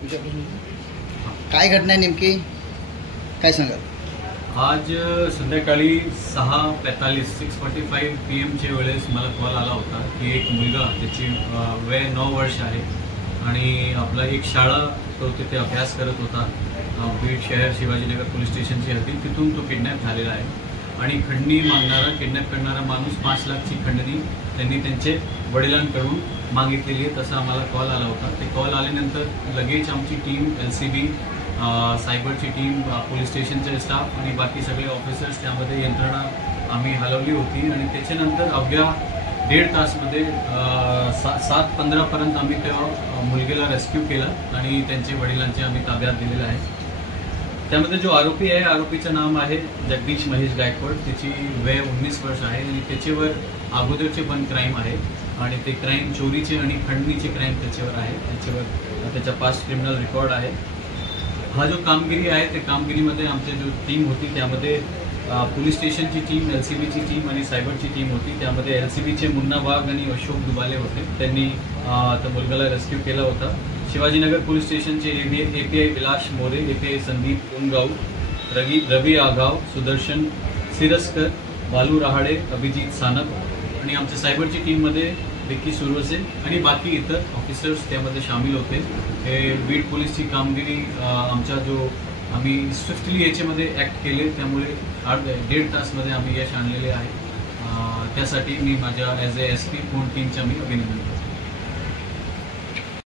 काय घटना आहे नेमकी, काय सांगाल? आज संध्याकाळी 6:45 PM वेळेस मला कॉल आला होता की एक मुलगा, त्याची वय 9 वर्ष आहे आणि आपला एक शाळा तो तिथे अभ्यास करत होता, बीड शहर शिवाजीनगर पोलीस स्टेशनची हद्दीत. तिथून तो किडनॅप झालेला आहे आणि खंडणी मागणारा, किडनॅप करणारा माणूस 5 लाखची खंडणी त्यांनी त्यांचे वडिलांकडून मागितलेली आहे, तसा आम्हाला कॉल आला होता. ते कॉल आल्यानंतर लगेच आमची टीम, LCB, सायबरची टीम, पोलीस स्टेशनचे स्टाफ आणि बाकी सगळे ऑफिसर्स, त्यामध्ये यंत्रणा आम्ही हलवली होती आणि त्याच्यानंतर अवघ्या 1.5 तासमध्ये 7:15 आम्ही त्या मुलगीला रेस्क्यू केला आणि त्यांचे वडिलांचे आम्ही ताब्यात दिलेलं आहे. त्यामध्ये जो आरोपी आहे, आरोपीचं नाव आहे जगदीश महेश गायकवाड. त्याची वय 19 वर्ष आहे आणि त्याच्यावर अगोदरचे पण क्राईम आहे आणि ते क्राईम चोरीचे आणि खंडणीचे क्राईम त्याच्यावर आहे. त्याच्यावर त्याचा पास्ट क्रिमिनल रेकॉर्ड आहे. हा जो कामगिरी आहे, त्या कामगिरीमध्ये आमची जो टीम होती त्यामध्ये पोलीस स्टेशनची टीम, LCBची टीम आणि सायबरची टीम होती. त्यामध्ये LCBचे मुन्ना वाघ आणि अशोक दुबाले होते. त्यांनी त्या मुलगाला रेस्क्यू केला होता. शिवाजीनगर पोलीस स्टेशनचे API विलास मोरे, API संदीप उनगाव, रवी आगाव, सुदर्शन सिरस्कर, बालू रहाडे, अभिजित सानप आणि आमच्या सायबरची टीममध्ये विक्की सुरवसे आणि बाकी इतर ऑफिसर्स त्यामध्ये सामील होते. हे बीड पोलीसची कामगिरी आमचा जो आम्ही स्विफ्टली याच्यामध्ये ॲक्ट केले, त्यामुळे 1.5 तासमध्ये आम्ही यश आणलेले आहे. त्यासाठी मी माझ्या ॲज ए SP पूर्ण टीमचं मी अभिनंदन करतो.